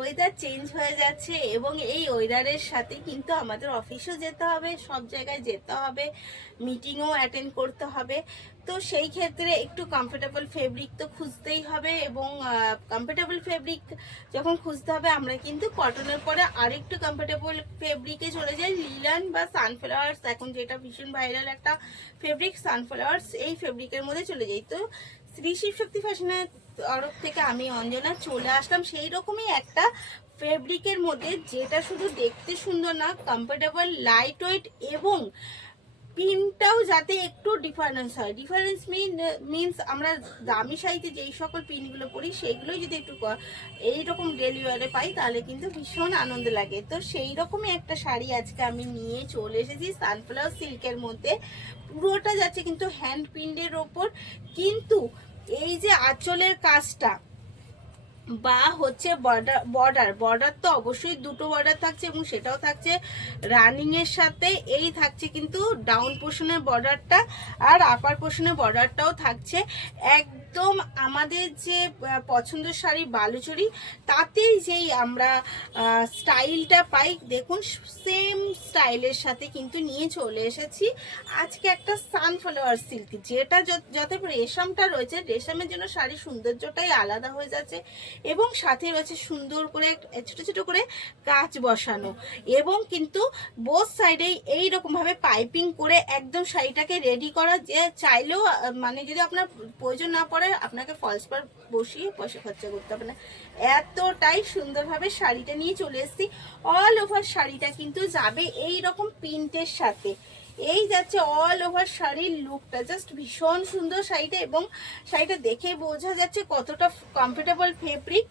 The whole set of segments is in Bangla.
ওয়েদার চেঞ্জ হয়ে যাচ্ছে এবং এই ওয়েদারের সাথে কিন্তু আমাদের অফিসও যেতে হবে, সব জায়গায় যেতে হবে, মিটিংও অ্যাটেন্ড করতে হবে। তো সেই ক্ষেত্রে একটু কমফোর্টেবল ফেব্রিক তো খুঁজতেই হবে এবং কমফোর্টেবল ফেব্রিক যখন খুঁজতে হবে আমরা কিন্তু কটনের পরে আরেকটু কমফোর্টেবল ফেব্রিকে চলে যাই, লিলান বা সানফ্লাওয়ার্স, এখন যেটা ভীষণ ভাইরাল একটা ফেব্রিক সানফ্লাওয়ার্স, এই ফেব্রিকের মধ্যে চলে যাই। তো শ্রী শিব শক্তি ফ্যাশনের তরফ থেকে আমি অঞ্জনা চলে আসলাম সেই রকমই একটা ফেব্রিকের মধ্যে, যেটা শুধু দেখতে সুন্দর না, কমফোর্টেবল, লাইট ওয়েট এবং পিনটাও যাতে একটু ডিফারেন্স হয়। ডিফারেন্স মিনস আমরা দামি শাড়িতে যেই সকল পিনগুলো পরি সেইগুলোই যদি একটু এইরকম ডেলি ওয়ারে পাই তাহলে কিন্তু ভীষণ আনন্দ লাগে। তো সেই রকমই একটা শাড়ি আজকে আমি নিয়ে চলে এসেছি সানফ্লাওয়ার সিল্কের মধ্যে। পুরোটা যাচ্ছে কিন্তু হ্যান্ড প্রিন্টের ওপর, কিন্তু এই যে আঁচলের কাজটা বা হচ্ছে বর্ডার তো অবশ্যই দুটো বর্ডার থাকছে এবং সেটাও থাকছে রানিং এর সাথে। এই থাকছে কিন্তু ডাউন পোর্শনের বর্ডারটা আর আপার পোর্শনের বর্ডারটাও থাকছে একদম আমাদের যে পছন্দের শাড়ি বালুচরি তাতেই যেই আমরা স্টাইলটা পাই, দেখুন সেম স্টাইলের সাথে কিন্তু নিয়ে চলে এসেছি আজকে একটা সানফ্লাওয়ার সিল্ক, যেটা যত রেশমটা রয়েছে রেশমের জন্য শাড়ির সৌন্দর্যটাই আলাদা হয়ে যাচ্ছে এবং সাথে রয়েছে সুন্দর করে ছোট ছোট করে কাঁচ বসানো এবং কিন্তু বোথ সাইডেই এইরকম ভাবে পাইপিং করে একদম শাড়িটাকে রেডি করা, যে চাইলেও মানে যদি আপনার প্রয়োজন না পড়ে আপনাকে ফলস পাড় বসিয়ে পয়সা খরচা করতে হবে না। এতটাই সুন্দরভাবে শাড়িটা নিয়ে চলে এসেছি। অল ওভার শাড়িটা কিন্তু যাবে এই রকম প্রিন্টের সাথে, এই যাচ্ছে অল ওভার শাড়ির লুকটা জাস্ট ভীষণ সুন্দর শাড়িটা এবং শাড়িটা দেখে বোঝা যাচ্ছে কতটা কমফোর্টেবল ফেব্রিক।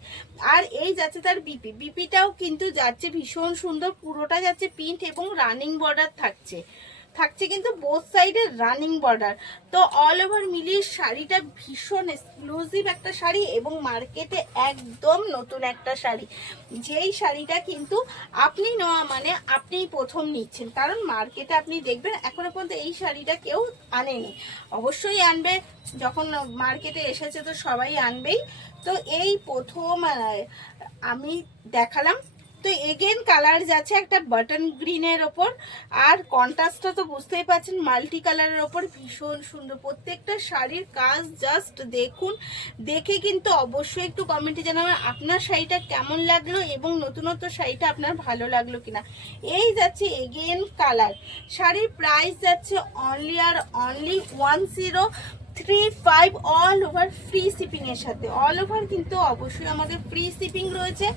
আর এই যাচ্ছে তার বিপিটাও কিন্তু যাচ্ছে ভীষণ সুন্দর, পুরোটা যাচ্ছে প্রিন্ট এবং রানিং বর্ডার থাকছে কিন্তু বোথ সাইডে রানিং বর্ডার। তো অল ওভার মিলিয়ে শাড়িটা ভীষণ এক্সক্লুসিভ একটা শাড়ি এবং মার্কেটে একদম নতুন একটা শাড়ি, যেই শাড়িটা কিন্তু আপনি নেওয়া মানে আপনিই প্রথম নিচ্ছেন, কারণ মার্কেটে আপনি দেখবেন এখনো পর্যন্ত এই শাড়িটা কেউ আনেনি, অবশ্যই আনবে, যখন মার্কেটে এসেছে তো সবাই আনবেই। তো এই প্রথম আমি দেখালাম। তো এগেন কালার যাচ্ছে একটা বাটন গ্রিনের ওপর, আর কন্ট্রাস্টটা তো বুঝতেই পারছেন মাল্টি কালারের ওপর, ভীষণ সুন্দর প্রত্যেকটা শাড়ির কাজ জাস্ট দেখুন, দেখে কিন্তু অবশ্যই একটু কমেন্টে জানাবেন আপনার শাড়িটা কেমন লাগলো এবং নতুনত্ব শাড়িটা আপনার ভালো লাগলো কিনা। এই যাচ্ছে এগেন কালার, শাড়ির প্রাইস যাচ্ছে অনলি আর only 1035 all over free shipping এর সাথে। অল ওভার কিন্তু অবশ্যই আমাদের ফ্রি শিপিং রয়েছে,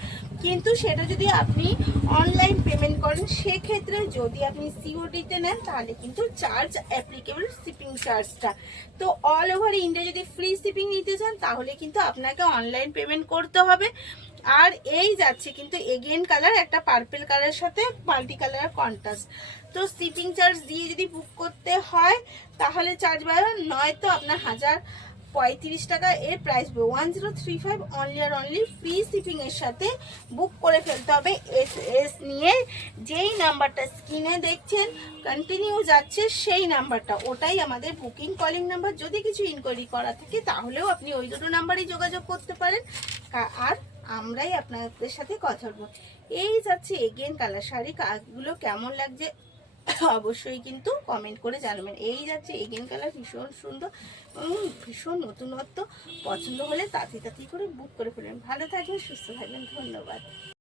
কিন্তু সেটা যদি আপনি অনলাইন পেমেন্ট করেন সেক্ষেত্রে যদি আপনি সিওডিতে নেন তাহলে কিন্তু চার্জ অ্যাপ্লিকেবল শিপিং চার্জটা। তো অল ওভার ইন্ডিয়া যদি ফ্রি শিপিং নিতে চান তাহলে কিন্তু আপনাকে অনলাইন পেমেন্ট করতে হবে। আর এই যাচ্ছে কিন্তু এগেন কালার একটা পার্পল কালারের সাথে মাল্টি কালার কন্ট্রাস্ট। তো শিপিং চার্জ দিয়ে যদি বুক করতে হয় তাহলে চার্জ বাড়বে, নয়তো আপনার 1035 টাকা এর প্রাইস 1035 অনলি আর অনলি ফ্রি শিপিং এর সাথে বুক করে ফেলতে হবে এস নিয়ে। যেই নাম্বারটা স্ক্রিনে দেখছেন কন্টিনিউ যাচ্ছে সেই নাম্বারটা, ওটাই আমাদের বুকিং কলিং নাম্বার। যদি কিছু ইনকোয়ারি করা থাকে তাহলেও আপনি ওই দুটো নাম্বারেই যোগাযোগ করতে পারেন আর আমরাই আপনাদের সাথে কথা বলবো। এই যাচ্ছে এগেন কালার, শাড়ি কাজগুলো কেমন লাগছে অবশ্যই কিন্তু কমেন্ট করে জানাবেন। এই যাচ্ছে এগেন কালার, ভীষণ সুন্দর এবং ভীষণ নতুনত্ব, পছন্দ হলে তাড়াতাড়ি করে বুক করে ফেলবেন। ভালো থাকবেন, সুস্থ থাকবেন, ধন্যবাদ।